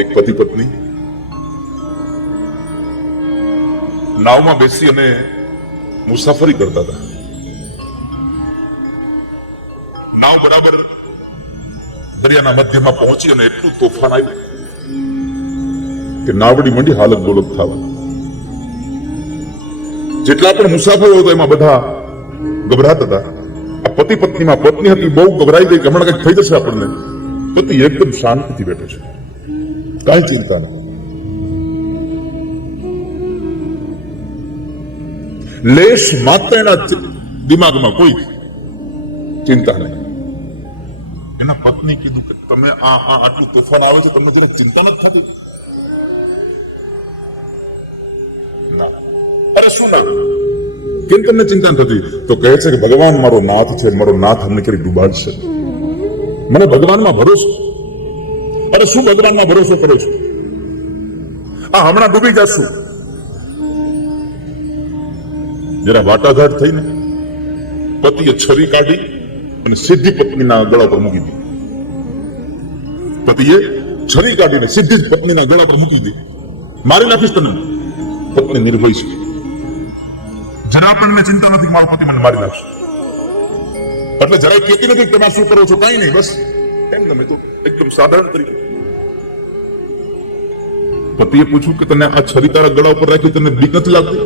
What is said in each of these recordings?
એક પતિ પત્ની. નાવમાં બેસી અને મુસાફરી કરતા હતા. નાવ બરાબર દરિયાના મધ્યમાં પહોંચી અને એટલું તોફાન આવ્યું કે નાવડી મંડી હાલત બોલત થવા. જેટલા પણ મુસાફરો હતા, એમાં બધા ગભરાતા હતા. આ પતિ પત્નીમાં પત્ની હતી, બહુ ગભરાઈ ગઈ કે હમણાં કંઈક થઈ જશે આપણને. પતિ એકદમ શાંતિથી બેઠો છે. કાંઈ ચિંતા નહીં. લેશ માત્ર એના દિમાગમાં કોઈ ચિંતા નહીં. એના પત્ની કીધું કે તમે આ આ આટલું તોફાન આવે છે, તમને જરા ચિંતા નથી થતી? અરે શું ના? કેમ તમને ચિંતા થતી? તો કહે છે કે ભગવાન મારો નાથ છે, મારો નાથ અમને ક્યારેક ડૂબાડશે મને ભગવાનમાં ભરોસો અરે શું ભગવાનના ભરોસો કરો છો? આ હમણાં ડૂબી જશું. જરા વાટાઘાટ થઈને પતિએ છરી કાઢી અને સીધી પત્નીના ગળા પર મૂકી દીધી. પતિએ છરી કાઢીને સીધી પત્નીના ગળા પર મૂકી દીધી. મારી નાખીશ તને? પત્ની નિર્ભય છે. જરા પણ મને ચિંતા નથી, મારો પતિ મને મારી નાખશે. એટલે જરાય કેતી નથી તમે શું કરો છો, કઈ નહીં, બસ. એમ તમે તો એકદમ સાધારણ તરીકે. પતિએ પૂછ્યું કે તને આ છરી તારા ગળા ઉપર રાખી તને બીક લાગતી?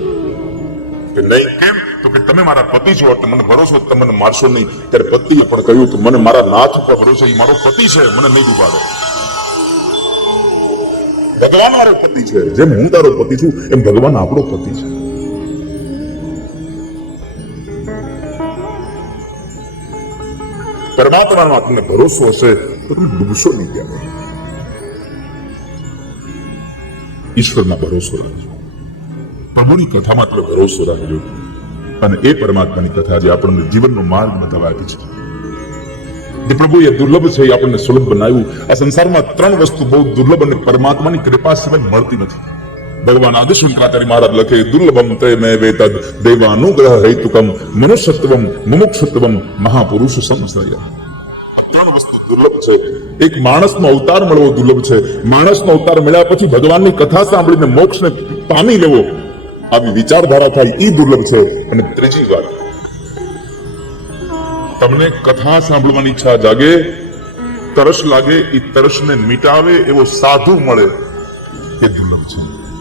કે નહીં, કેમ? તો કે તમે મારા પતિ છો એટલે મને ભરોસો તમે મને મારશો નહીં. ત્યારે પતિએ પણ કહ્યું કે મને મારા નાથ ઉપર ભરોસો એ મારો પતિ છે, મને નહીં ડૂબાડો ભગવાન મારો પતિ છે. જેમ હું તારો પતિ છું, એમ ભગવાન આપણો પતિ છે. પરમાત્માનો તમને ભરોસો હશે, તો તમે ડૂબશો નહીં ત્યારે ઈશ્વરમાં ભરોસો રાખજો. પ્રભુની કથામાં તમે ભરોસો રાખજો અને એ પરમાત્માની કથા જે આપણને જીવનનો માર્ગ બતાવવા આપી છે. જે પ્રભુએ દુર્લભ છે એ આપણને સુલભ બનાવ્યું. આ સંસારમાં ત્રણ વસ્તુ બહુ દુર્લભ અને પરમાત્માની કૃપા સિવાય મળતી નથી. ભગવાન આદિ શંકરાચાર્ય મહારાજ લખે, દુર્લભમ તે મે વેતદ દેવાનુગ્રહ હેતુકમ મનુષ્યત્વમ મુમુક્ષત્વમ મહાપુરુષ સંશ્રય. ત્રણ વસ્તુ દુર્લભ છે. એક માણસનો અવતાર મળવો દુર્લભ છે. માણસનો અવતાર મળ્યા પછી ભગવાનની કથા સાંભળીને મોક્ષને પામી લેવો. આવી વિચારધારા થાય એ દુર્લભ છે. અને ત્રીજી વાત. તમને કથા સાંભળવાની ઈચ્છા જાગે, તરસ લાગે એ તરસને મિટાવે એવો સાધુ મળે એ દુર્લભ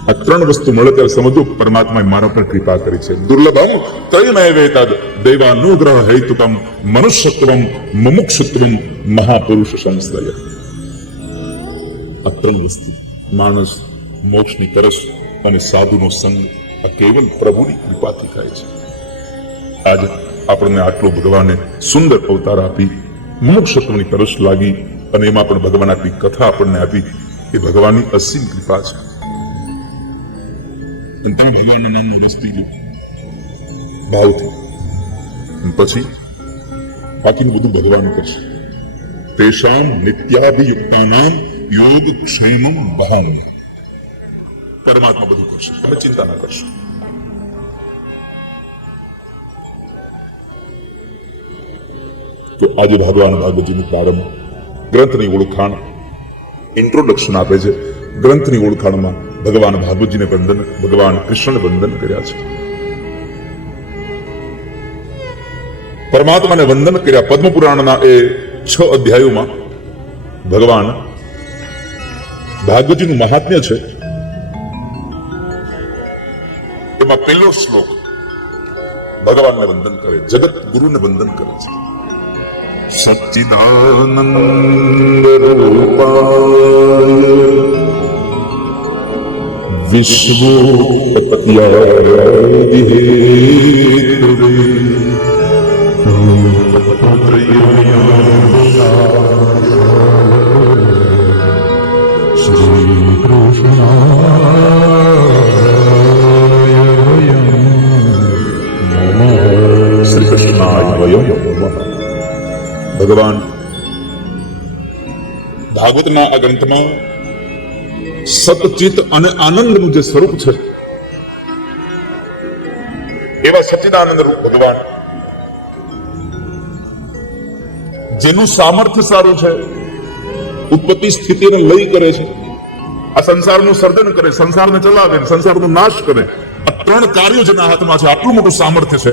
આ ત્રણ વસ્તુ મળે ત્યારે સમજો પરમાત્માએ મારા પર કૃપા કરી છે. દુર્લભમ ત્રયમય વેતદ દૈવાનુગ્રહ હૈતુકમ મનુષ્યત્વમ મુમુક્ષત્વમ મહાપુરુષ સંશ્રય આ ત્રણ વસ્તુ, માણસ, મોક્ષની તરસ અને સાધુનો સંગ, આ કેવલ પ્રભુની કૃપાથી થાય છે. આજે આપણને આટલો ભગવાને સુંદર અવતાર આપી મોક્ષત્વની તરસ લાગી અને એમાં પણ ભગવાન આપી કથા આપણને આપી, એ ભગવાનની અસીમ કૃપા છે. અને તમે ભગવાનના નામનો રસ પી લો ભાવથી પછી બાકીનું બધું ભગવાન કરશે તેષામ નિત્યાભિયુક્તાનામ યોગ ક્ષેમમ વહામ્ય પરમાત્મા બધું કરશે તમે ચિંતા ના કરશો તો આજે ભગવાન ભાગવતજીનું પ્રારંભ ગ્રંથની ઓળખાણ ઇન્ટ્રોડક્શન આપે છે ગ્રંથની ઓળખાણમાં ભગવાન ભાગવતજીને વંદન, ભગવાન કૃષ્ણને વંદન કર્યા છે. પરમાત્માને વંદન કર્યા પદ્મ પુરાણના એ છ અધ્યાયોમાં ભગવાન ભાગવતજીનું મહાત્મ્ય છે. એમાં પહેલો શ્લોક ભગવાનને વંદન કરે, જગત ગુરુને વંદન કરે છે. સચ્ચિદાનંદ રૂપાય. ભગવાન ભાગવતના આ ગ્રંથમાં સતચિત અને આનંદનું જે સ્વરૂપ છે, એવા સચિદાનંદ રૂપ ભગવાન, જેનું સામર્થ્ય સારું છે, ઉત્પત્તિ સ્થિતિને લઈ કરે છે, આ સંસારનું સર્જન કરે, સંસારને ચલાવે, સંસારનો નાશ કરે, આ ત્રણ કાર્યો જેના હાથમાં છે, આટલું મોટું સામર્થ્ય છે,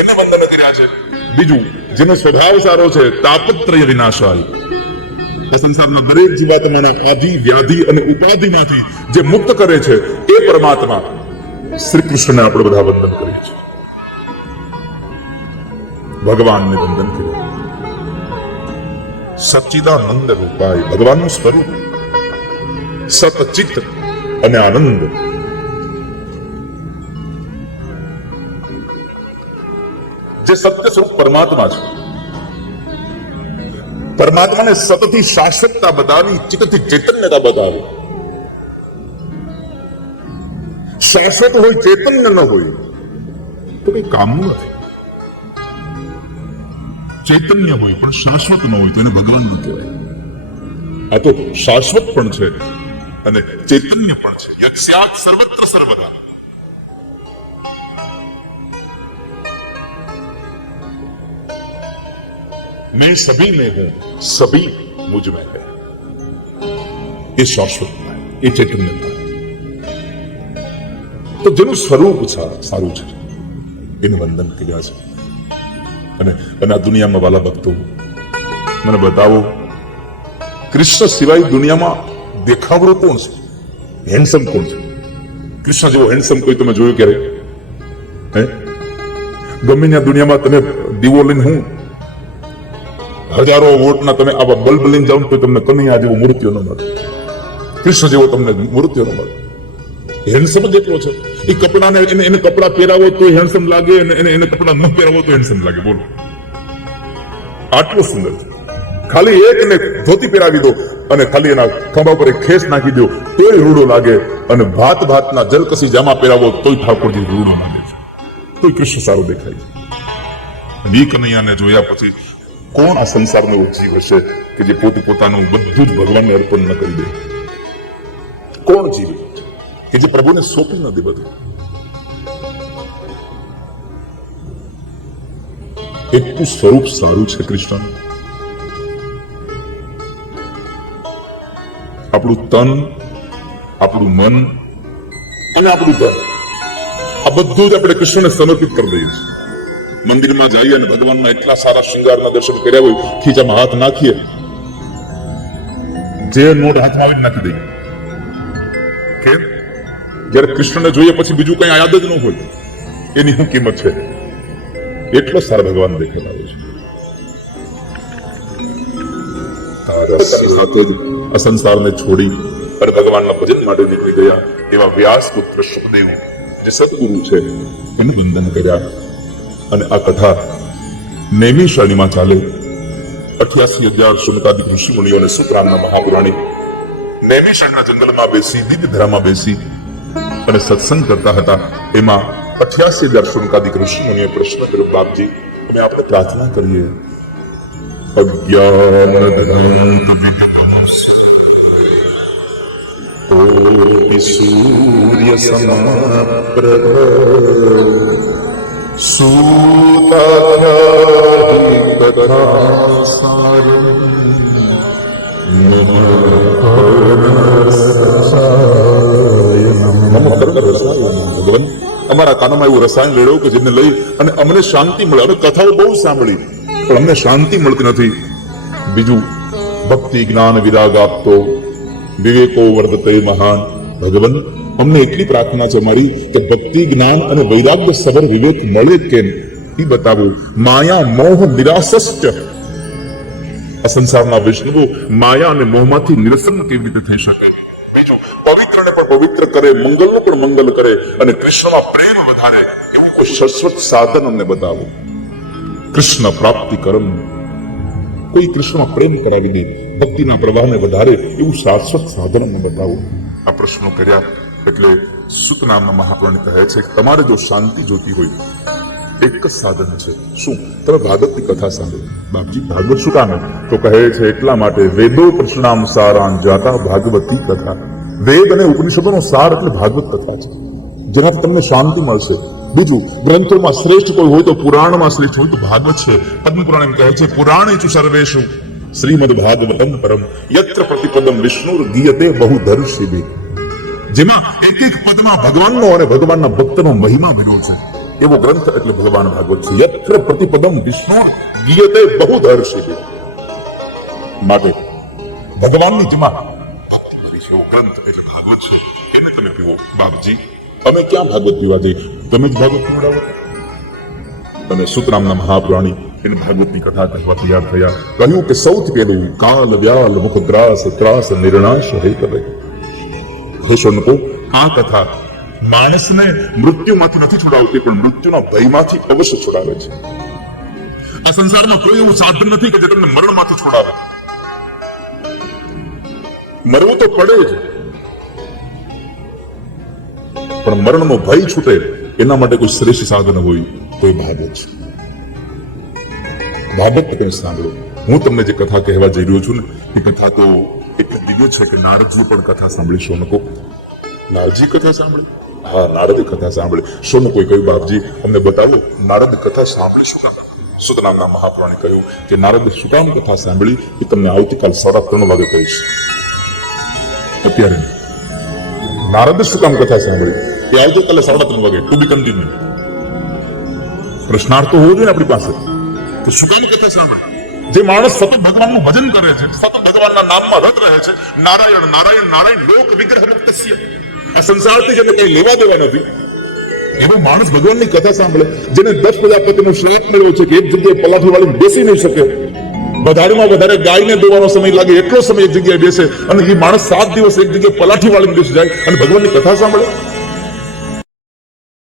એને વંદન કર્યા છે. બીજું, જેનો સ્વભાવ સારો છે, તાપત્રય વિનાશાય. એ સંસારના દરેક જીવાત્માના આધિ, વ્યાધિ અને ઉપાધિમાંથી જે મુક્ત કરે છે, એ પરમાત્મા શ્રી કૃષ્ણને આપણે બધા વંદન કરીએ છીએ. ભગવાનને વંદન કરીએ સચ્ચિદાનંદ રૂપાય ભગવાનનું સ્વરૂપ, સતચિત્ત અને આનંદ. જે સત્ય સ્વરૂપ પરમાત્મા છે પરમાત્માને સતતથી શાશ્વતતા બતાવી, ચિત્તથી ચૈતન્યતા બતાવી. શાશ્વત હોય, ચેતન્ય ન હોય, તો કઈ કામનું નથી. ચૈતન્ય હોય, પણ શાશ્વત ન હોય, તો એને ભગવાન ન કહેવાય. આ તો શાશ્વત પણ છે, અને ચૈતન્ય પણ છે. યક્ષાત સર્વત્ર સર્વદા. मैं सभी में हूं सभी मुझ में है એ શાશ્વતતા એ ચૈતન્યતા તો જેનું સ્વરૂપ છે- સારું છે એને વંદન કર્યા છે અને અને આ દુનિયામાં વાલા ભક્તો મને બતાવો કૃષ્ણ સિવાય દુનિયામાં દેખાવડો કોણ છે હેન્ડસમ કોણ છે કૃષ્ણ જેવો હેન્ડસમ કોઈ તમે જોયું ક્યારે હે ગમે ત્યાં દુનિયામાં તમે દીવો લઈને હું હજારો વોટના તમે આવા બલ્બ લઈને જાઓ તો તમને કનૈયા જેવું મૃત્યુ ન મળે. કૃષ્ણ જેવો તમને મૃત્યુ ન મળે. હેન્ડસમ જ એટલો છે. એ કપડાને એને એને કપડા પહેરાવો તો હેન્ડસમ લાગે અને એને એને કપડા ન પહેરાવો તો હેન્ડસમ લાગે. બોલો. આટલો સુંદર છે. ખાલી એક ને ધોતી પહેરાવી દો અને ખાલી એના ખંભા પર ખેસ નાખી દો, તોય રૂડો લાગે અને ભાત ભાતના જલકસી જામા પહેરાવો તોય ઠાકોરજી રૂડો લાગે છે. તોય કૃષ્ણ સારો દેખાય છે. કનૈયાને જોયા પછી કોણ આ સંસારનો જીવ હશે કે જે પોતે પોતાનું બધું જ ભગવાનને અર્પણ ન કરી દે? કોણ જીવ? કે જે પ્રભુને સોંપી ન દે બધું? એટલું સ્વરૂપ સારું છે કૃષ્ણ. આપણું તન, આપણું મન અને આપણું ધન આ બધું જ આપણે કૃષ્ણને સમર્પિત કરી દઈએ છીએ. મંદિરમાં જઈએ અને ભગવાનના એટલા સારા શૃંગારના દર્શન કર્યા હોય ખીચામાં હાથ નાખીએ. જે નોટ હાથમાં આવી નાખી દઈએ. કેમ? જ્યારે કૃષ્ણને જોઈએ પછી બીજું કઈ યાદ જ ન હોય. એની શું કિંમત છે? એટલો સારા ભગવાન દેખાતા હોય છે. તારા સાથે જ. આ સંસારને છોડી અને ભગવાનના ભજન માટે નીકળી ગયા એવા વ્યાસ પુત્ર સુખદેવ જે સદગુરુ છે એને વંદન કર્યા. અને આ કથા નેમી શ્રેણીમાં ચાલે. અઠ્યાસી હજાર સુનકાદિક ઋષિ મુનિઓ અને સુપ્રાણના મહાપુરાણી નેમી શ્રેણીના જંગલમાં બેસી દિવ્ય ધરામાં બેસી અને સત્સંગ કરતા હતા. એમાં અઠ્યાસી હજાર શુનકાદિક ઋષિ મુનિએ પ્રશ્ન કર્યો, બાપજી, અમે આપણે પ્રાર્થના કરીએ. અજ્ઞાન સૂર્ય સમાપ્રભ અમારા કાનમાં એવું રસાયણ રેડો કે જેને લઈ અને અમને શાંતિ મળે. અમે કથાઓ બહુ સાંભળી. પણ અમને શાંતિ મળતી નથી. બીજું, ભક્તિ જ્ઞાન વિરાગ આપતો. વિવેકો વર્ધતે મહાન. ભગવાન, અમને એટલી પ્રાર્થના છે મારી કે ભક્તિ, જ્ઞાન અને વૈરાગ્ય સબર વિવેક મળે કેમ? એ બતાવું, માયા, મોહ નિરાસસ્ટ આ સંસારના વિષ્ણુઓ માયા અને મોહમાંથી નિરસન કેવી રીતે થઈ શકે? બીજું, પવિત્રને પણ પવિત્ર કરે, મંગલનું પણ મંગલ કરે અને કૃષ્ણમાં પ્રેમ વધારે. એવું કોઈ શાશ્વત સાધન અમને બતાવો. કૃષ્ણ પ્રાપ્તિ કરમ. કોઈ કૃષ્ણમાં પ્રેમ કરાવી દે, ભક્તિના પ્રવાહને વધારે એવું શાશ્વત સાધન અમને બતાવો. આ પ્રશ્નો કર્યા એટલે સુત નામના મહાપ્રાણી કહે છે તમારે જો શાંતિ જોતી હોય, એક જ સાધન છે. શું? તમે ભાગવતની કથા સાંભળો. બાપજી, ભાગવત શું કામ તો કહે છે, એટલા માટે વેદો પ્રશ્નામ સારાન જાતા ભાગવતી કથા. વેદ અને ઉપનિષદોનો સાર એટલે ભાગવત કથા છે. જેનાથી તમને શાંતિ મળશે. બીજું, ગ્રંથોમાં શ્રેષ્ઠ કોઈ હોય તો પુરાણમાં શ્રેષ્ઠ હોય તો ભાગવત છે. પદ્મ પુરાણ એમ કહે છે પુરાણે ચુ સર્વેશુ શ્રીમદ ભાગવતમ પરમ યત્ર પ્રતિપદમ વિષ્ણુર ગીયતે બહુ ધર્ષિભી જેમાં એક એક પદમાં ભગવાનનો અને ભગવાનના ભક્તનો મહિમા ભર્યો છે. એવો ગ્રંથ એટલે ભગવાન ભાગવત છે. યત્ર પ્રતિપદમ વિષ્ણુ ગીયતે બહુ ધર્ષિભી માટે ભગવાનની જેમાં ભક્તિ ભરી છે. એવો ગ્રંથ એટલે ભાગવત છે. એને તમે પીવો બાપજી, અમે ક્યાં ભાગવત પીવા જઈએ? તમે જ ભાગવત પીવડાવો અને સુતરામના મહાપુરાણી એને ભાગવતની કથા કહેવાથી યાદ થયા. કહ્યું કે સૌથી પહેલું કાલ, વ્યાલ, મુખદ્રાસ, ત્રાસ, નિર્ણાશ હે કરે હે શોનકો આ કથા માણસને મૃત્યુમાંથી નથી છોડાવતી, પણ મૃત્યુના ભયમાંથી અવશ્ય છોડાવે છે. આ સંસારમાં કોઈ એવું સાધન નથી કે જે તમને મરણમાંથી છોડાવે. મરવું તો પડે જ. પણ મરણનો ભય છૂટે, એના માટે કોઈ શ્રેષ્ઠ સાધન હોય તો એ ભાગવત છે ભાગવત તમે સાંભળો. હું તમને જે કથા કહેવા જઈ રહ્યો છું ને, એ કથા તો એટલી દિવ્ય છે કે નારદજી પણ કથા સાંભળી શોનકો નારદજી કથા સાંભળે? હા, નારદ કથા સાંભળે. શોનકોએ કહ્યું, બાપજી, અમને બતાવો, નારદ કથા સાંભળી શું કામ? સુત નામના મહાપુરાણે કહ્યું કે નારદ શું કથા સાંભળી, એ તમને આવતીકાલ સાડા ત્રણ વાગે કહીશ. અત્યારે નારદ શું કથા સાંભળી. એ આવતીકાલે સાડા ત્રણ વાગે ટુ બી કન્ટિન્યુ પ્રશ્નાર્થ તો હોવો જોઈએ આપણી પાસે. તો શું કામ કથા સાંભળે જે માણસ સતત ભગવાનનું ભજન કરે છે સતત ભગવાનના નામમાં રત રહે છે નારાયણ નારાયણ નારાયણ લોક વિગ્રહ મુક્તસ્ય. આ સંસારથી જેને કઈ લેવા દેવા નથી એવો માણસ ભગવાનની કથા સાંભળે જેને દસ પ્રજાપતિનો શ્રેય મેળવ્યો છે કે એક જગ્યાએ પલાઠી વાળી બેસી નહીં શકે. વધારેમાં વધારે ગાયને દોવાનો સમય લાગે એટલો સમય એક જગ્યાએ બેસે અને એ માણસ સાત દિવસ એક જગ્યાએ પલાઠી વાળીને બેસી જાય અને ભગવાનની કથા સાંભળે.